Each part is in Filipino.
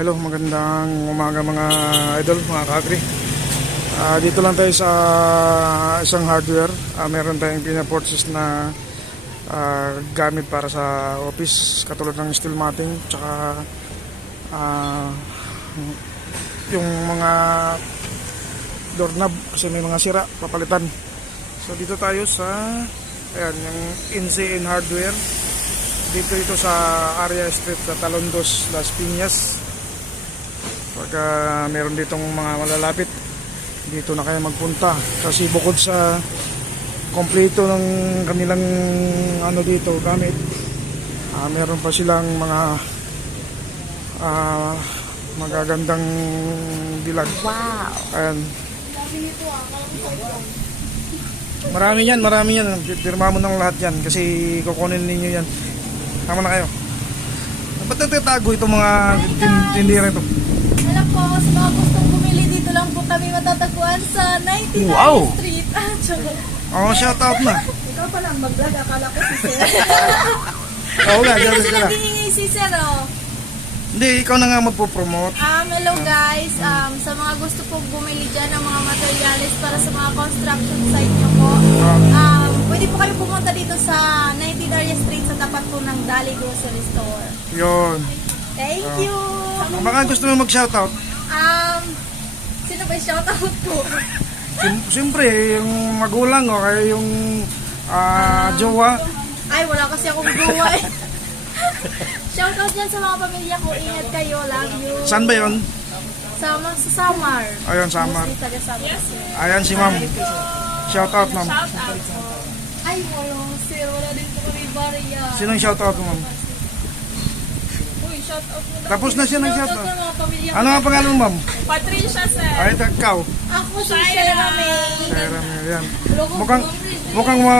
Hello, magandang umaga mga idol, mga kakri. Dito lang tayo sa isang hardware. Meron tayong pinapurchase na gamit para sa office, katulad ng steel matting, tsaka yung mga doorknob kasi may mga sira, papalitan. So dito tayo sa yung NCN Hardware. Dito ito sa area street sa Talondos, Las Piñas. Pagka meron ditong mga malalapit, dito na kayo magpunta. Kasi bukod sa kompleto ng kanilang dito gamit, meron pa silang mga magagandang dilag. Wow! Ayan. Marami yan. Pirma mo ng lahat yan kasi kukunin ninyo yan. Tama na kayo. Ba't nagtatago itong mga tindira ito? Hello po, sa mga gustong bumili dito lang po kami matatagpuan sa 99 Wow! Street. Shout out na. Ikaw pa lang mag-vlog, akala ko si Sir. Oo nga, Hindi dyan kasi ka na. naghihingi si Sir, oh. Hindi, ikaw na nga magpo-promote. Hello guys, sa mga gusto pong bumili dyan ng mga materials para sa mga construction site nyo po, pwede po kayo pumunta dito sa 19 Area Street sa tapat po ng Dali Grocery Store. Yun. Thank you! Baka gusto mo mag-shoutout. Sino ba yung shoutout ko? Siyempre, yung magulang o kaya yung jowa. Ay, wala kasi akong jowa eh. Shoutout dyan sa mga pamilya ko. Ingat kayo. Love you. Saan ba yun? Sa Samar. Ayun, Samar. Mostly taga Samar. Ayan si ma'am. Shoutout ma'am. Ay, wala. Sir, wala din po kami bariya. Sinong shoutout mo ma'am? Uy, shoutout mo lang. Tapos na siya ng Shoutout shoutout. ng mga pamilya ko. Ano ang pangalan mo ma'am? Patricia, sir. Ay, ikaw. Ako si Shaira May. Sarah, ayan. Mukhang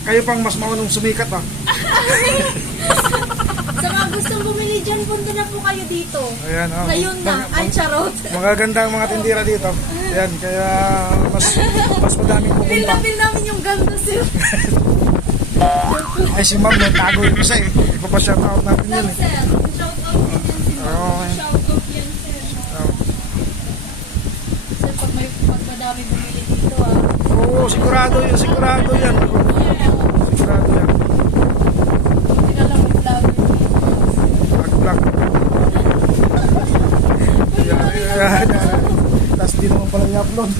kayo pang mas maunong sumikat ah. Sa mga gustong bumili dyan, punta na po kayo dito. Ayan, oh. Ngayon na. Ay, charot. Magaganda ang mga tindira dito. Ayan, kaya mas madaming pupunta. Feel namin yung ganda, sir. Ay, si ma'am, nagtago yung isa eh. Ipapashoutout natin yun eh. Sir, shoutout din yan si Ma'am. Oo, eh. Shoutout yan, sir. Sir, pag madami bumili dito, Oo, sigurado yan. Sigurado yan. Teka lang, mag-vlog. Mag-vlog. Ayan. Tapos di naman pala i-upload.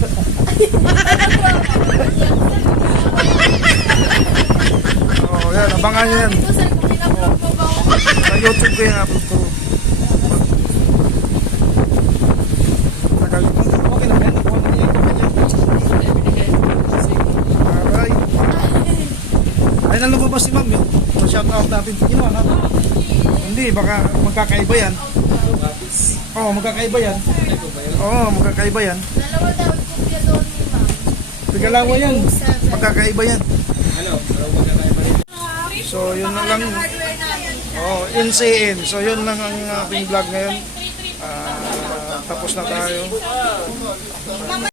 Oo, yan. Abangan nyo yan. Ito, sir, kung in-upload mo ba ako? Sa YouTube ko yung upload ko. Tagal ko. Okay na yan. Nakuha na niya yung kanya. Aray. Ay, nalumabas si ma'am yun. Shoutout natin. Ginawa na. Hindi, baka magkakaiba yan. Oo, magkakaiba yan. Oo, magkakaiba yan. Dalawa daw, kopya doon ni Ma'am. Tigalawa yan. Magkakaiba yan. So, yun na lang. Hardware namin. Oh, NCN. So, yun lang ang ating vlog ngayon. Tapos na tayo.